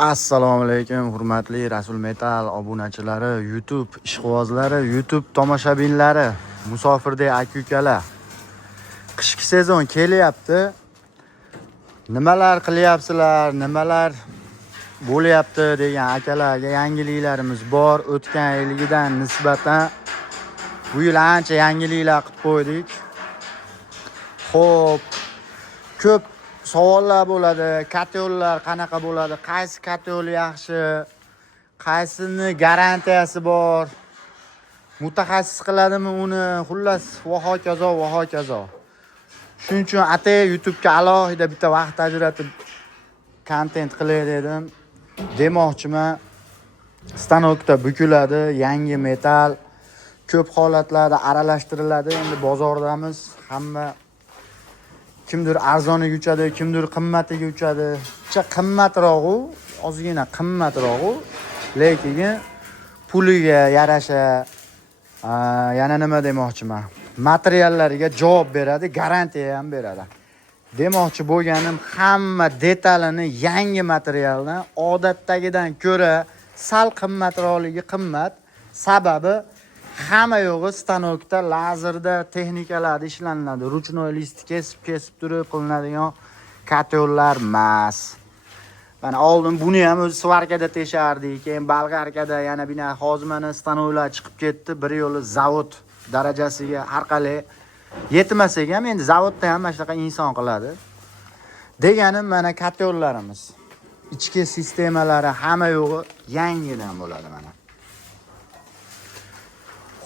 Assalomu alaykum hurmatli Rasul Metal obunachilari, YouTube ishqibozlari, YouTube tomoshabinlari, musofirdek aka-ukalar. Qishki sezon kelyapti. Nimalar qilyapsizlar, nimalar bo'lyapti degan akalarga yangiliklarimiz bor. O'tgan yilgidan nisbatan bu yil ancha yangiliklar qilib qo'ydik. Xo'p, ko'p savollar bo'ladi. Katyollar qanaqa bo'ladi? Qaysi katyol yaxshi? Qaysini garantiyasi bor? Mutaxassis qiladimi uni? Xullas, va hokazo. Shuning uchun atay YouTube'ga alohida bitta vaqt ajratib kontent qilay dedim. Demoqchiman. Stanokda bukiladi, yangi metal ko'p holatlarda aralashtiriladi. Endi bozordamiz, hamma kimdir arzoniga uchadi, kimdir qimmatiga uchadi. Qimmatroq-u, ozgina qimmatroq-u, lekin puliga yarasha yana nima demoqchiman? Materiallariga javob beradi, garantiya ham beradi. Demoqchi bo'lganim, hamma detalini yangi materialdan odatdagidan ko'ra sal qimmatroqligi qimmat. Sababi hamma yo'g'i stanokda, lazerda, texnikalarda ishlanadi. Ruchnoy list kesib turib qilinadigan katyollar emas. Mana oldin buni ham o'zi svarkada teshardik, keyin bolgarkada yana bina hozir mana stanoklar chiqib ketdi. Bir yo'li zavod darajasiga har qalay yetmasak ham endi zavodda ham mana shunaqa inson qiladi. Deganim mana katyollarimiz, ichki sistemalari hamma yo'g'i yangidan bo'ladi mana.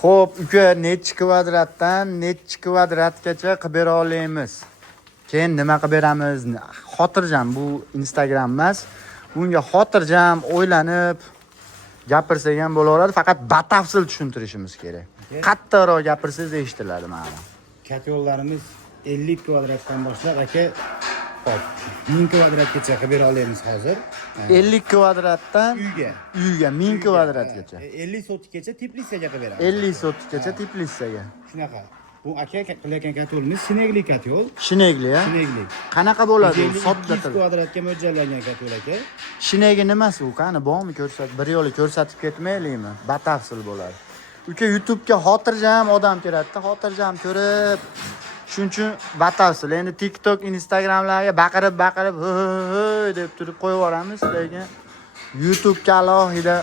Xo'p, uka nechi kvadratdan nechi kvadratgacha qilib bera olamiz? Keyin nima qilib beramiz? Xotirjam, bu Instagram emas. Bunga xotirjam o'ylanib gapirsak ham bo'laveradi, faqat batafsil tushuntirishimiz kerak. Qattiqroq gapirsangiz eshitiladi mana. Katyollarimiz 50 kvadratdan boshlab aka, hop, 1000 kvadratgacha qilib bera olamiz hozir. 50 kvadratdan uyga 1000 kvadratgacha. 50 sotikgacha teplitsaga qilib beramiz. 50 sotikgacha teplitsaga. Shunaqa. Bu aka qilayotgan katyolimiz shinegli katyol. Shinegli, ha? Shinegli. Qanaqa bo'ladi u? 200 kvadratga mo'ljallangan katyol aka. Shinegi nimasi u? Qani bormi bir yo'li ko'rsatib ketmaylikmi? Batafsil bo'ladi. Uka YouTube'ga xotirjam odam kerakda, xotirjam ko'rib. Shuning uchun batafsil. Endi TikTok, Instagramlarga baqirib hoy deb turib qo'yib yuboramiz, lekin YouTube'ga alohida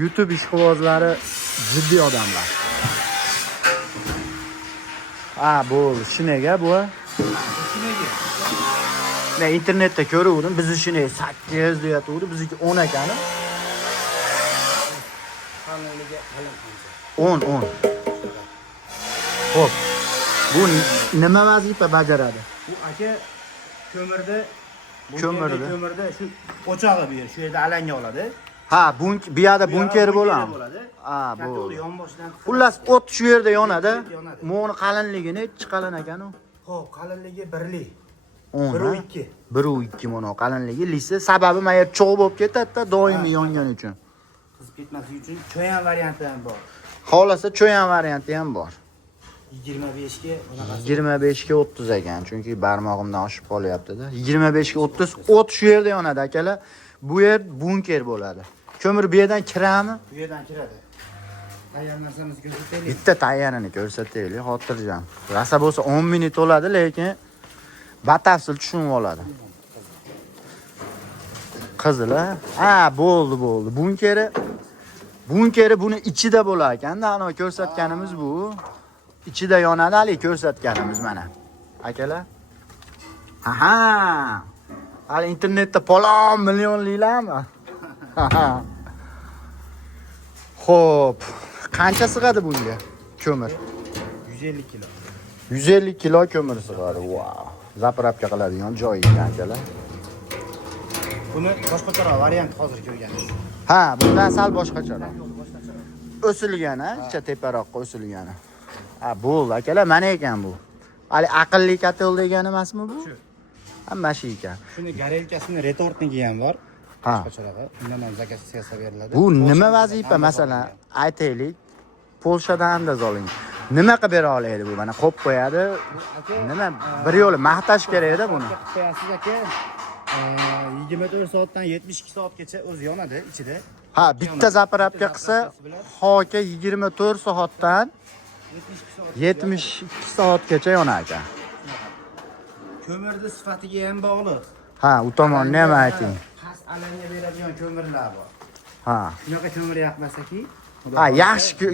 YouTube ishqibozlari jiddiy odamlar. Bu shinega bu. Shinegi. Men internetda ko'ruvdim, bizni shineg 8 deyatuvdi, bizniki 10 ekani. Qalinligi qalin. 10. Xo'p. Bu nima vazifa bajaradi? Bu aka ko'mirda shu o'chog'i bu yer, shu yerda alanga oladi. Ha, bu yerda bunker bo'ladi. Bu. Xullas o't shu yerda yonadi. Mo'ni qalinligi nechi qalin ekan u? Xo'p, qalinligi 1lik. 1.2. 1.2 mo'no qalinligi lisi. Sababi men yer cho'g' bo'lib ketadi-da, doimiy yongani uchun. Qizib ketmasligi uchun cho'yan varianti ham bor. Xolasa cho'yan varianti ham bor. 25 ga bunaqasi. 25 ga 30 ekan, chunki barmog'imdan oshib qolyapti-da. 25 ga 30 o't shu yerda yonadi akalar. Bu yer bunker bo'ladi. Ko'mir bu yerdan kiradimi? Bu yerdan kiradi. Tayyor narsamizni ko'rsataylik. Bitta tayyorini ko'rsataylik, xotirjam. Rasa bo'lsa 10 minut bo'ladi, lekin batafsil tushunib oladi. Qizil-a? Bo'ldi. Bunkeri buni ichida bo'lar ekan-da, ana ko'rsatganimiz bu. Ichida yonadi, hali ko'rsatganimiz mana. Akalar. Hali internetda palon millionliklarmi? Xo'p, qancha sig'adi bunga ko'mir? 150 kilo. 150 kilo ko'mir sig'adi. Wow. Zapravka qiladigan joyi ekan akalar. Buni boshqacharoq variant hozir ko'rganmiz. Bundan sal boshqacharoq. O'silgan, ichcha teparoqqa o'silgan. Bo'ldi akalar, mana ekan bu. Hali aqlli katyol degani emasmi bu? Shu. Hamma shu ekan. Shuni garelkasini retortniki ham bor. Boshqacharoq. Undan ham zakaz beriladi. Bu nima vazifa, masalan, aytaylik, Polshadan andaz oling. Nima qilib bera oladi bu? Mana qo'yib qo'yadi. Nima bir yo'li maqtash kerak-da buni. Qo'yasiz aka. 24 soatdan 72 soatgacha o'zi yonadi ichida. Ha, bitta zapravka qilsa hoka 24 soatdan 72 soatgacha yonar ekan. Ko'mirni sifatiga ham bog'liq. Ha, u tomonni ham ayting. Past alanga beradigan ko'mirlar bor. Ha. Shunaqa ko'mir yoqmasaki, Ha, yaxshi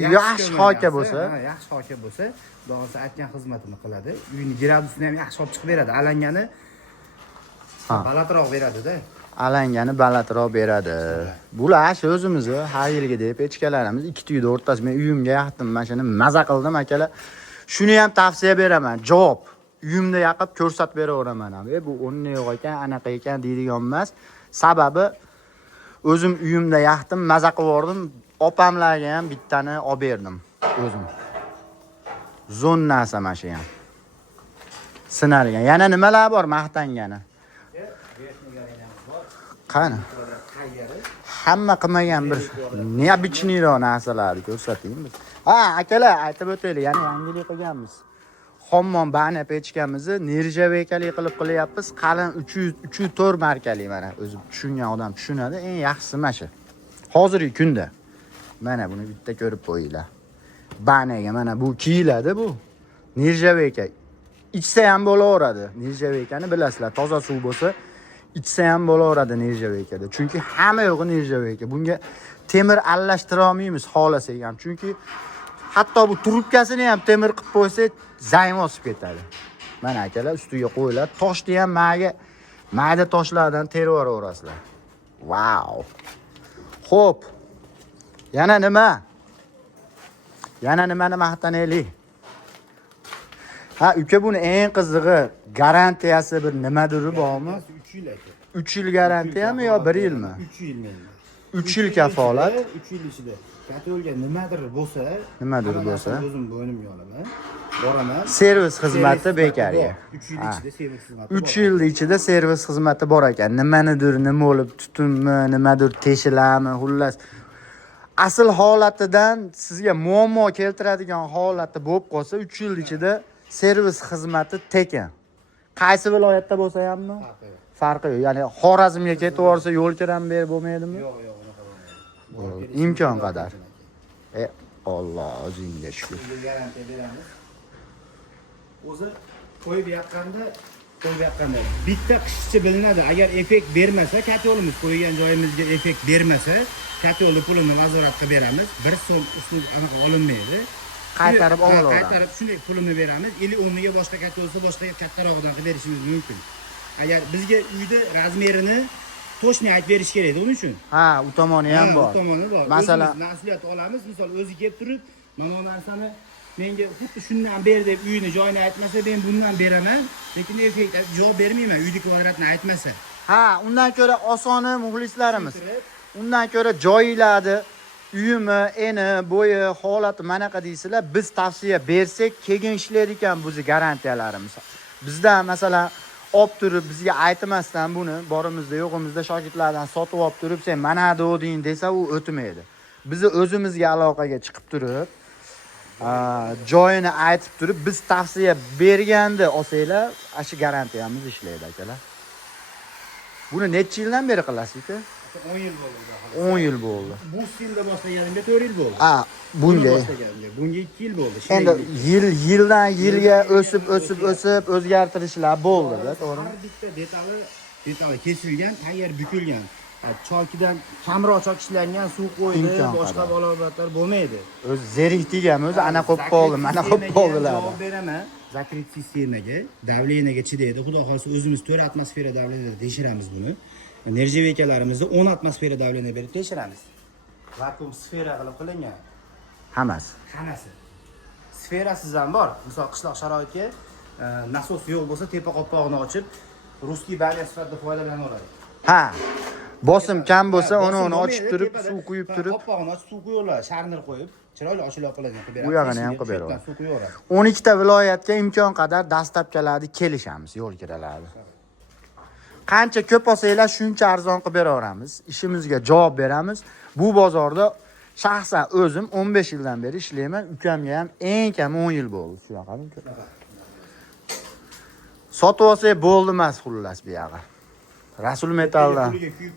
hoka bo'lsa, yaxshi hoka bo'lsa, xudosi aytgan xizmatini qiladi. Uyni gradusini ham yaxshi olib chiqib beradi. Alangani balandroq beradi-da. Alangani balandroq beradi. Bular shu o'zimizni har yilgidek pechkalarimiz ikki tuyni o'rtasi. Men uyimga yaqdim, mana shuni maza qildim akalar. Shuni ham tavsiya beraman. Javob uyimda yoqib ko'rsatib beraveraman ham. Bu o'nni yo'q ekan, anaqa ekan deydigan emas. Sababi o'zim uyimda yaqdim, maza qilib yordim. Opamlarga ham bittani olib berdim o'zim. Zonnasi mana shu ham. Sinalgan. Yana nimalar bor maqtangani? Qani? Hamma qilmagan bir neobichniyroq narsalarni ko'rsataymi biz. Ha, akalar, aytib o'taylik, yana yangilik qilganmiz. Xommon bana pechkamizni nirjavekali qilib qilyapmiz. Qalin 304 markali mana. O'zi tushungan odam tushunadi. Eng yaxshisi mana shu. Hozirgi kunda. Mana buni bitta ko'rib qo'yinglar. Banaga mana bu kiyiladi bu. Nirjaveka. Ichsa ham bo'laveradi. Nirjavekani bilasizlar, toza suv bo'lsa ichsa ham bo'laveradi nirjavekada. Chunki hamma yo'g'i nirjaveka. Bunga temir aralashtira olmaymiz xohlasak ham. Chunki hatto bu trubkasini ham temir qilib qo'ysa, zaym osib ketadi. Mana akalar ustiga qo'yiladi. Toshni ham mayda toshlardan terib yuboraverasizlar. Wow. Xo'p. Yana nima? Yana nimani maqtanaylik? Ha, uka buni eng qizig'i garantiyasi bir nimadir bormi? 3 yil aka. 3 yil garantiyami yo 1 yilmi? 3 yil menga. 3 yil kafolat. 3 yil ichida katolga nimadir bo'lsa, o'zim bo'ynimga olaman. Boraman. Servis xizmati bekarga. 3 yil ichida servis xizmati. 3 yil ichida servis xizmati bor ekan. Nimanidir, nima bo'lib tutunmi, nimadir teshilami, xullas asl holatidan sizga muammo keltiradigan holati bo'lib qolsa 3 yil ichida servis xizmati tekin. Qaysi viloyatda bo'lsa hammi? Farqi yo'q. Ya'ni Xorazmga ketib borsa yo'l kiram berib bo'lmaydimi? Yo'q, unaqa bo'lmaydi. Imkon qadar. Alloh o'zingga shukr. Garantiya beramiz. O'zi qo'yib yoqqanda bitta qishchi bilinadi. Agar effekt bermasa, katyolimiz qo'ygan joyimizga effekt bermasa, katyolni pulini nazorat qilib beramiz. 1 so'm uslub aniq olinmaydi. Qaytarib olaveramiz. Qaytarib shunday pulini beramiz. 50-10 ga boshqa katyolsa boshqa kattarog'idan qilib berishimiz mumkin. Agar bizga uyda razmerini to'shni aytib berish kerak uning uchun. Ha, u tomoni ham bor. U tomoni bor. Masalan, mas'uliyat olamiz. Misol o'zi kelib turib, mana bu narsani menga xuddi shundan ber deb uyini joyini aytmasa, men bundan beraman, lekin effekt javob bermayman uyni kvadratini aytmasa. Ha, undan ko'ra osoni muxlislarimiz. Undan ko'ra joylarni, uyimi, eni, bo'yi, holati manaqa deysizlar, biz tavsiya bersak, keyin ishlar ekan bizni garantiyalarimiz. Bizda masalan olib turib bizga aytmasdan buni borimizda yo'g'imizda shogirdlardan sotib olib turib, sen mana doding desa u o'tmaydi. Bizni o'zimizga aloqaga chiqib turib, joyini aytib turib, biz tavsiya berganda olsanglar, shu garantiyamiz ishlaydi akalar. Buni necha yildan beri qilasiz-ku? 10 yil bo'ldi. 10 yil bo'ldi. Bu stilda boshlaganimga 4 yil bo'ldi. Bunga 2 yil bo'ldi. Endi yildan yilga o'sib o'zgartirishlar bo'ldi-da, to'g'rimi? Har bitta detali kesilgan, tayyor bukilgan. Cholkidan kamroq chokishlangan suv qo'ydi, boshqa balobatlar bo'lmaydi. O'zi zerikdigan, o'zi ana qo'yib qoldi, mana qo'yib qoldilar. Javob beraman. Zakrit sistemaga, davleniyaga chidaydi. Xudo xolsa o'zimiz 4 atmosfera davleniyada tekshiramiz buni. Nirjavekalarimizni 10 atmosfera davleniyaga berib tekshiramiz. Vakuum sfera qilib qilingan. Hammasi. Sferasiz ham bor. Misol qishloq sharoitga nasos yo'q bo'lsa, tepa qopqog'ini ochib, ruskiy baliya sifatida foydalanaveradi. Ha. Bosim kam bo'lsa, uni ochib turib, suv quyib turib, qopqog'ini ochib suv quyyorlar, sharnir qo'yib, chiroyli ochilib qiladigan qilib beradi. Bu yog'ini ham qilib beradi. Suv quyyoradi. 12 ta viloyatga imkon qadar dastlabkalarni kelishamiz, yo'l kiralarni. Qancha ko'p olsanglar, shuncha arzon qilib beraveramiz. Ishimizga javob beramiz. Bu bozorda shaxsan o'zim 15 yildan beri ishlayman. Ukamga ham eng kam 10 yil bo'ldi. Shu yoqami? Sotib olsak bo'ldi emas xullas bu yoqqa. Rasul metaldan. Puliga kuyib